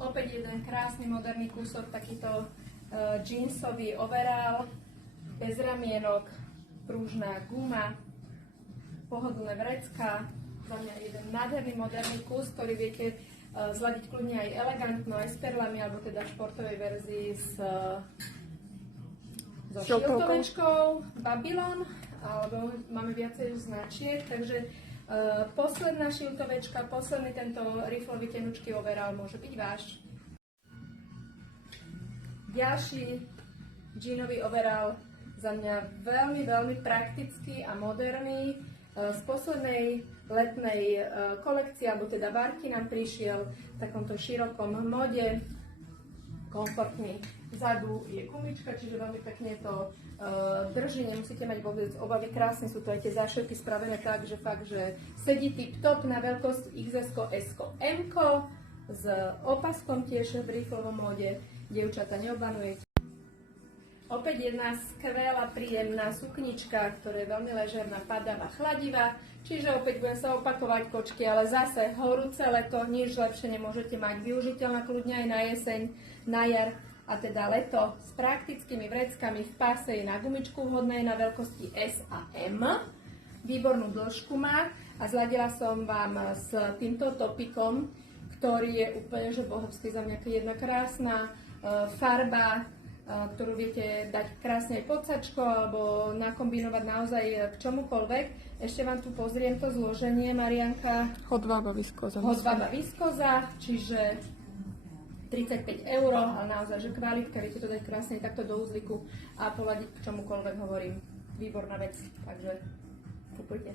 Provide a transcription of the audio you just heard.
Opäť jeden krásny moderný kúsok, takýto jeansový overall, bez ramienok, pružná guma, pohodlné vrecká. Za mňa jeden nádherný moderný kus, ktorý viete zladiť kľudne aj elegantno, aj s perlami, alebo teda v športovej verzii so šiltovečkou Babylon, alebo máme viacej značiek, takže posledná šiltovečka, posledný tento riflový tenučký overall môže byť váš. Ďalší džínový overall, za mňa veľmi, veľmi praktický a moderný. Z poslednej letnej kolekcie, alebo teda Barky nám prišiel v takomto širokom mode, komfortný. Vzadu je gumička, čiže veľmi pekne to drží, nemusíte mať vôbec obavy, krásne sú to aj tie zášivky spravené tak, že fakt, že sedí tip-top na veľkosť XS, S, M, s opaskom tiež v riflovom móde, dievčatá neobanujete. Opäť jedna skvelá, príjemná suknička, ktorá je veľmi ležerná, padavá, chladivá. Čiže opäť budem sa opakovať, kočky, ale zase horúce leto, nič lepšie nemôžete mať. Využiteľná kľudne aj na jeseň, na jar a teda leto s praktickými vreckami v páse je na gumičku vhodné na veľkosti S a M. Výbornú dĺžku má a zladila som vám s týmto topikom, ktorý je úplne že bohovský, za mňa jedna krásna farba, ktorú viete dať krásne aj pod sačko alebo nakombinovať naozaj k čomukoľvek. Ešte vám tu pozriem to zloženie, Marianka. Hodvába viskoza. Hodvába viskoza, čiže 35 €, ale naozaj, že kvalitka, viete to dať krásne takto do úzliku a poladiť k čomukoľvek, hovorím. Výborná vec, takže kupujte.